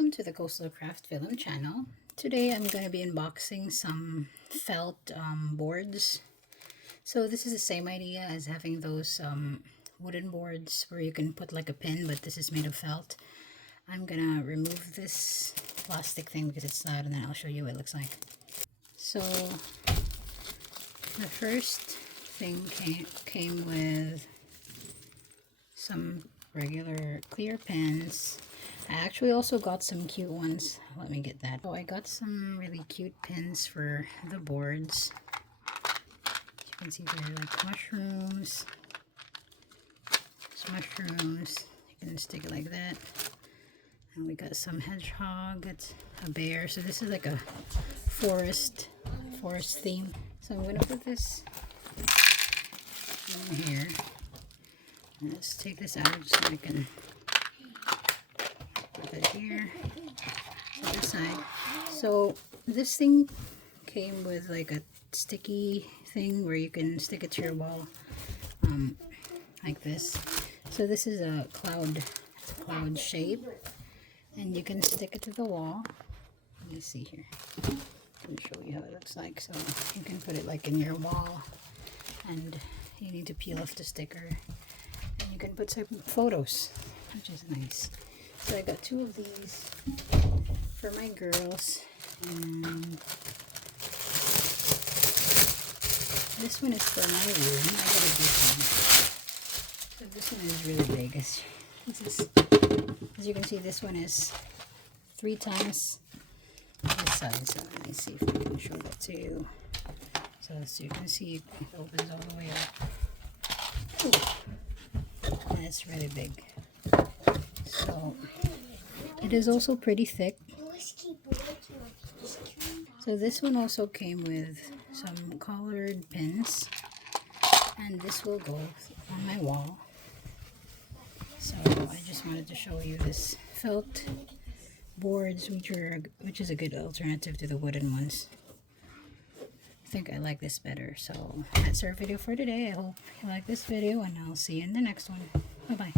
Welcome to the CoastalCraftFilAm channel. Today I'm going to be unboxing some felt boards. So this is the same idea as having those wooden boards where you can put like a pin, but this is made of felt. I'm going to remove this plastic thing because it's loud, and then I'll show you what it looks like. So the first thing came with some regular clear pens. I actually also got some cute ones. Let me get that. Oh, I got some really cute pins for the boards. As you can see, they're like mushrooms. It's mushrooms. You can stick it like that. And we got some hedgehog. It's a bear. So this is like a forest theme. So I'm gonna put this in here. Let's take this out so I can put it here to this side. So this thing came with like a sticky thing where you can stick it to your wall, like this. So this is a cloud shape, and you can stick it to the wall. Let me see here. Let me show you how it looks like. So you can put it like in your wall, and you need to peel off the sticker. You can put some photos, which is nice. So I got two of these for my girls, and this one is for my room. I got a big one. So this one is really big. As you can see, this one is 3 times this size. So let me see if I can show that to you. So you can see it opens all the way up. Ooh. And it's really big. So it is also pretty thick. So this one also came with some colored pins, and this will go on my wall. So I just wanted to show you this felt boards, which is a good alternative to the wooden ones. I think I like this better. So that's our video for today. I hope you like this video, and I'll see you in the next one. Bye bye.